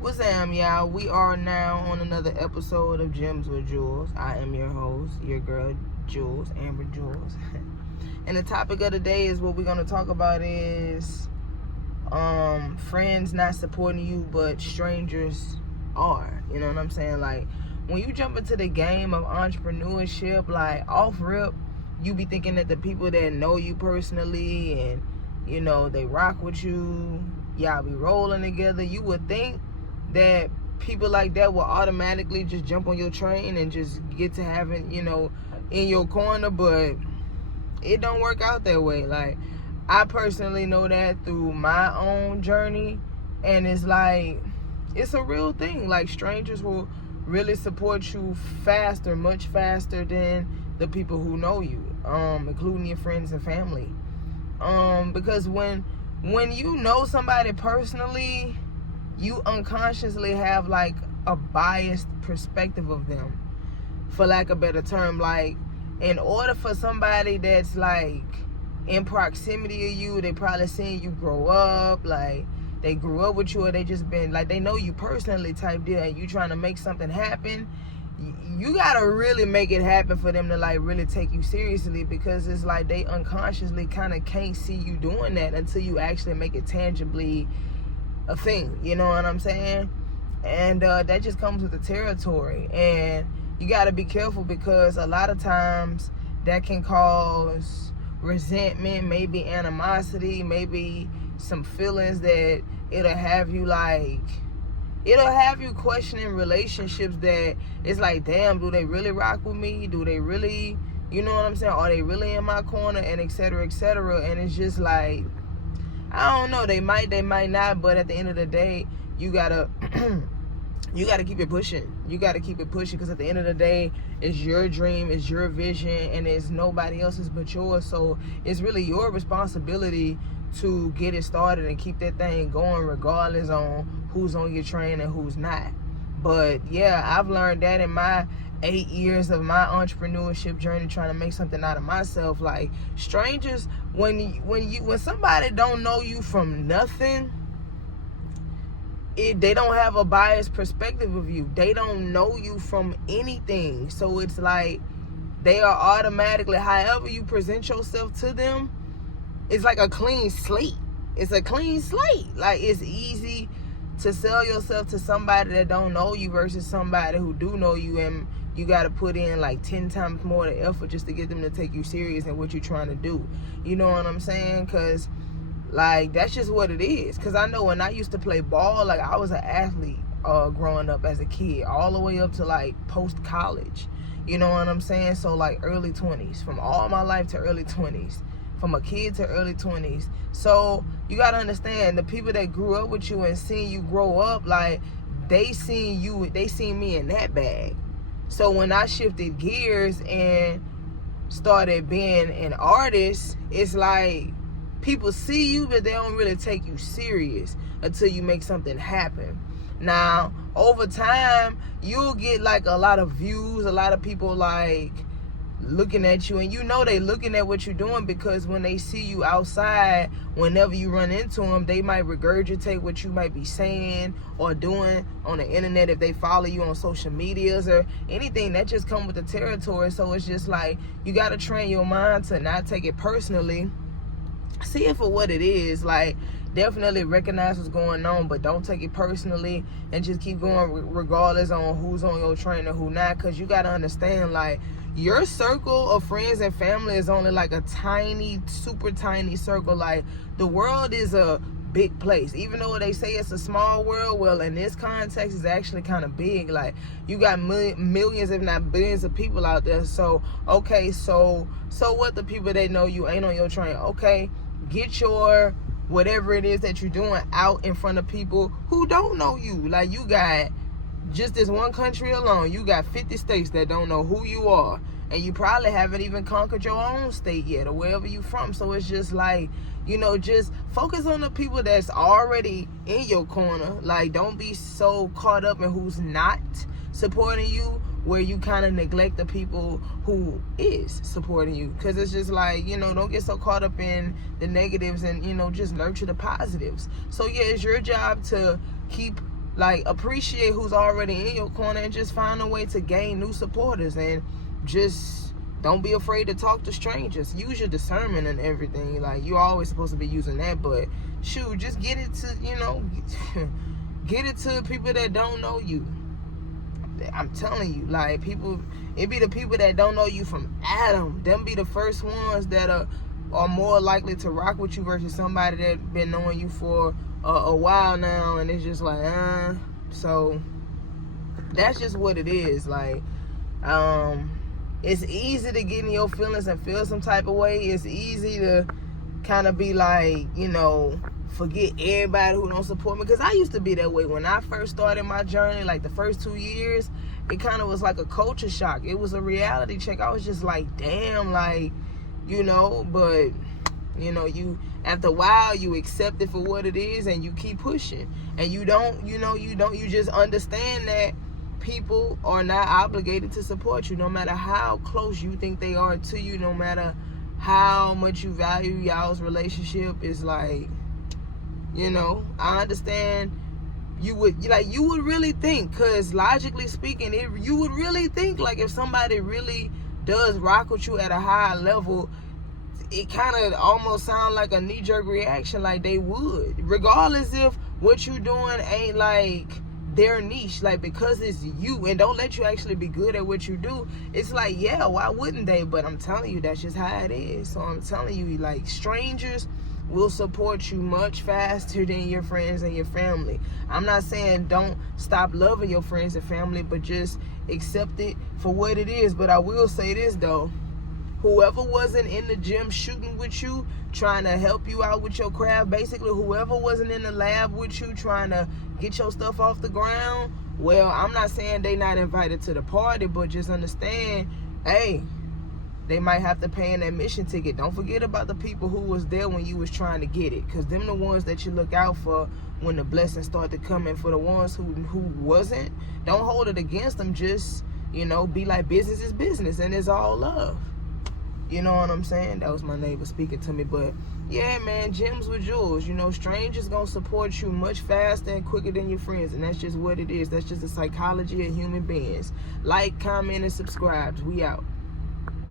What's up, y'all? We are now on another episode of Gems with Jewels. I am your host, your girl, Jewels, amber.jewelz. And the topic of the day is what we're going to talk about is friends not supporting you, but strangers are. You know what I'm saying? Like, when you jump into the game of entrepreneurship, like, off rip, you be thinking that the people that know you personally and, you know, they rock with you, y'all be rolling together, you would think that people like that will automatically just jump on your train and just get to having, you know, in your corner, but it don't work out that way. Like, I personally know that through my own journey, and it's like, it's a real thing. Like, strangers will really support you faster, much faster than the people who know you, including your friends and family. Because when you know somebody personally, you unconsciously have like a biased perspective of them, for lack of a better term. Like, in order for somebody that's like in proximity of you, they probably seen you grow up, like they grew up with you, or they just been like, they know you personally type deal, and you trying to make something happen, you gotta really make it happen for them to like really take you seriously, because it's like they unconsciously kind of can't see you doing that until you actually make it tangibly a thing. You know what I'm saying? And that just comes with the territory, and you gotta be careful, because a lot of times that can cause resentment, maybe animosity, maybe some feelings that it'll have you questioning relationships, that it's like, damn, do they really rock with me? Do they really, you know what I'm saying? Are they really in my corner? And et cetera, and it's just like, I don't know, they might not, but at the end of the day, you gotta you gotta keep it pushing. You gotta keep it pushing, because at the end of the day, it's your dream, it's your vision, and it's nobody else's but yours. So it's really your responsibility to get it started and keep that thing going, regardless on who's on your train and who's not. But yeah, I've learned that in my 8 years of my entrepreneurship journey, trying to make something out of myself. Like, strangers, when somebody don't know you from nothing, they don't have a biased perspective of you. They don't know you from anything. So it's like, they are automatically, however you present yourself to them, it's like a clean slate. It's a clean slate. Like, it's easy to sell yourself to somebody that don't know you versus somebody who do know you, and you got to put in like 10 times more the effort just to get them to take you serious in what you're trying to do. You know what I'm saying? Because like, that's just what it is. Because I know when I used to play ball, like, I was an athlete growing up as a kid, all the way up to like post-college. You know what I'm saying? So like early 20s, from all my life to early 20s, from a kid to early 20s. So you got to understand, the people that grew up with you and seen you grow up, like, they seen me in that bag. So when I shifted gears and started being an artist, it's like, people see you, but they don't really take you serious until you make something happen. Now, over time, you'll get like a lot of views, a lot of people like looking at you, and you know they looking at what you're doing, because when they see you outside, whenever you run into them, they might regurgitate what you might be saying or doing on the internet, if they follow you on social medias or anything. That just come with the territory. So it's just like, you got to train your mind to not take it personally. See it for what it is. Like, definitely recognize what's going on, but don't take it personally, and just keep going regardless on who's on your train and who not. Because you got to understand, like, your circle of friends and family is only like a tiny, super tiny circle. Like, the world is a big place. Even though they say it's a small world, well, in this context, it's actually kind of big. Like, you got millions, if not billions of people out there. So, okay, so what, the people that know you ain't on your train? Okay, get your whatever it is that you're doing out in front of people who don't know you. Like, you got just this one country alone, you got 50 states that don't know who you are, and you probably haven't even conquered your own state yet, or wherever you from. So it's just like, you know, just focus on the people that's already in your corner. Like, don't be so caught up in who's not supporting you, where you kind of neglect the people who is supporting you. Because it's just like, you know, don't get so caught up in the negatives, and, you know, just nurture the positives. So yeah, it's your job to keep Like, appreciate who's already in your corner and just find a way to gain new supporters. And just don't be afraid to talk to strangers. Use your discernment and everything. Like, you're always supposed to be using that, but shoot, just get it to, get it to people that don't know you. I'm telling you, like, people, it be the people that don't know you from Adam. Them be the first ones that are more likely to rock with you versus somebody that been knowing you for a while now, and it's just like, so that's just what it is. Like, it's easy to get in your feelings and feel some type of way. It's easy to kind of be like, forget everybody who don't support me, because I used to be that way when I first started my journey. Like, the first 2 years, it kind of was like a culture shock. It was a reality check. I was just like, damn, like, but you, after a while, you accept it for what it is and you keep pushing. And you just understand that people are not obligated to support you, no matter how close you think they are to you, no matter how much you value y'all's relationship. Is like, I understand you would really think, because logically speaking, you would really think, like, if somebody really does rock with you at a high level, it kind of almost sounds like a knee-jerk reaction, like they would, regardless if what you doing ain't like their niche, like, because it's you and don't let you actually be good at what you do. It's like, yeah, why wouldn't they? But I'm telling you, that's just how it is. So I'm telling you, like, strangers will support you much faster than your friends and your family. I'm not saying don't stop loving your friends and family, but just accept it for what it is. But I will say this though, whoever wasn't in the gym shooting with you, trying to help you out with your craft, basically whoever wasn't in the lab with you trying to get your stuff off the ground, well, I'm not saying they not invited to the party, but just understand, hey, they might have to pay an admission ticket. Don't forget about the people who was there when you was trying to get it, because them the ones that you look out for when the blessings start to come in. For the ones who wasn't, don't hold it against them. Just, be like, business is business and it's all love. You know what I'm saying? That was my neighbor speaking to me. But yeah, man, gems with jewels. Strangers gonna support you much faster and quicker than your friends, and that's just what it is. That's just the psychology of human beings. Like, comment, and subscribe. We out.